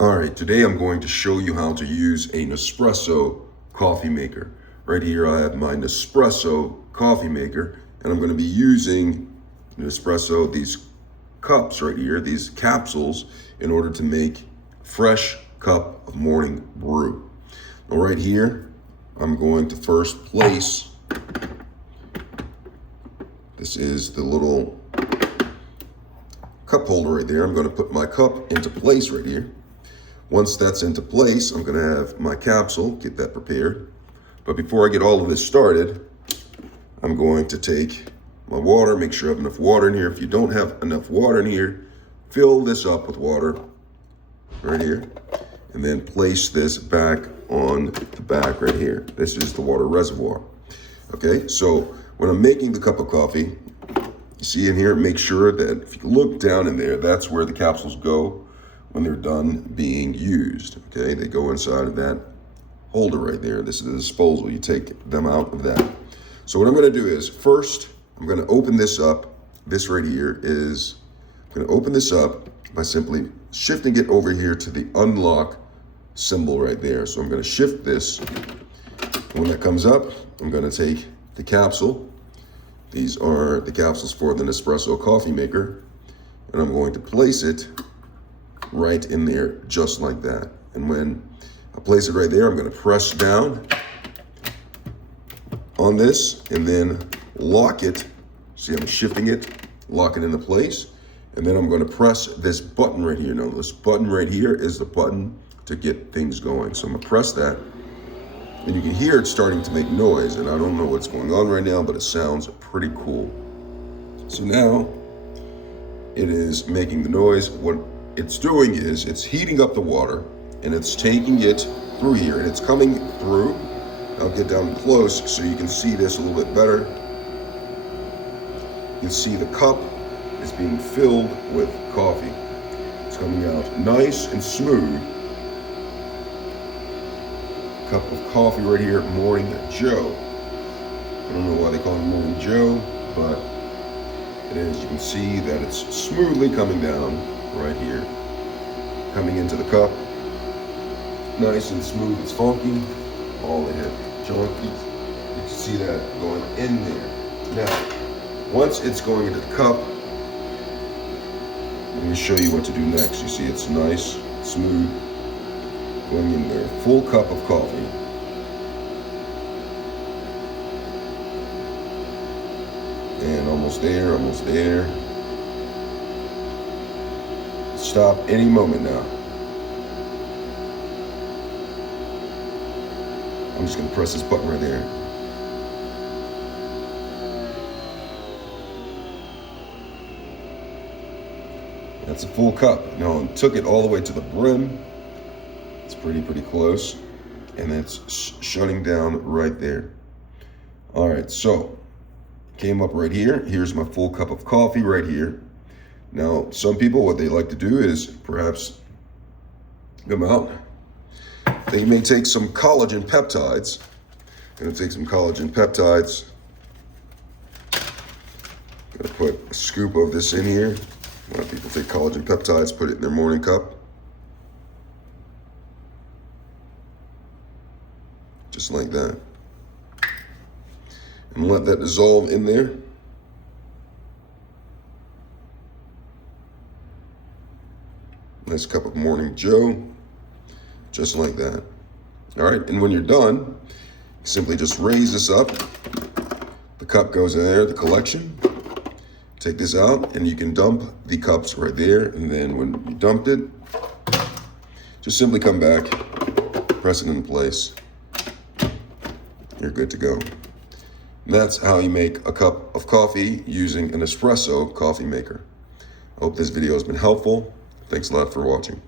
All right, today I'm going to show you how to use a Nespresso coffee maker. Right here I have my Nespresso coffee maker, and I'm going to be using Nespresso, these cups right here, these capsules, in order to make fresh cup of morning brew. Now right here, I'm going to first place, this is the little cup holder right there. I'm going to put my cup into place right here. Once that's into place, I'm going to have my capsule, get that prepared. But before I get all of this started, I'm going to take my water, make sure I have enough water in here. If you don't have enough water in here, fill this up with water right here, and then place this back on the back right here. This is the water reservoir. Okay, so when I'm making the cup of coffee, you see in here, make sure that if you look down in there, that's where the capsules go when they're done being used. Okay, they go inside of that holder right there. This is the disposal. You take them out of that. So what I'm going to do is, first, I'm going to open this up. This right here is, I'm going to open this up by simply shifting it over here to the unlock symbol right there. So I'm going to shift this. When that comes up, I'm going to take the capsule. These are the capsules for the Nespresso coffee maker, and I'm going to place it right in there, just like that. And when I place it right there, I'm going to press down on this and then lock it. See, I'm shifting it, lock it into place, and then I'm going to press this button right here. Now, this button right here is the button to get things going. So I'm going to press that, and you can hear it starting to make noise, and I don't know what's going on right now, but it sounds pretty cool. So now it is making the noise. What it's doing is it's heating up the water, and it's taking it through here, and it's coming through. I'll get down close so you can see this a little bit better. You can see the cup is being filled with coffee. It's coming out nice and smooth. Cup of coffee right here, Morning Joe. I don't know why they call it Morning Joe, but it is. You can see that it's smoothly coming down right here, coming into the cup, nice and smooth. It's funky, all the junkies. You can see that going in there. Now, once it's going into the cup, let me show you what to do next. You see it's nice, smooth, going in there. Full cup of coffee. And almost there, almost there. Stop any moment now. I'm just going to press this button right there. That's a full cup. Now I took it all the way to the brim. It's pretty close. And it's shutting down right there. All right, so came up right here. Here's my full cup of coffee right here. Now, some people, what they like to do is perhaps come out. They may take some collagen peptides. Gonna take some collagen peptides. Gonna put a scoop of this in here. A lot of people take collagen peptides, put it in their morning cup. Just like that. And let that dissolve in there. Nice cup of Morning Joe, just like that. All right, and when you're done, simply just raise this up. The cup goes in there, the collection. Take this out, and you can dump the cups right there. And then when you dumped it, just simply come back, press it in place. You're good to go. And that's how you make a cup of coffee using an Nespresso coffee maker. I hope this video has been helpful. Thanks a lot for watching.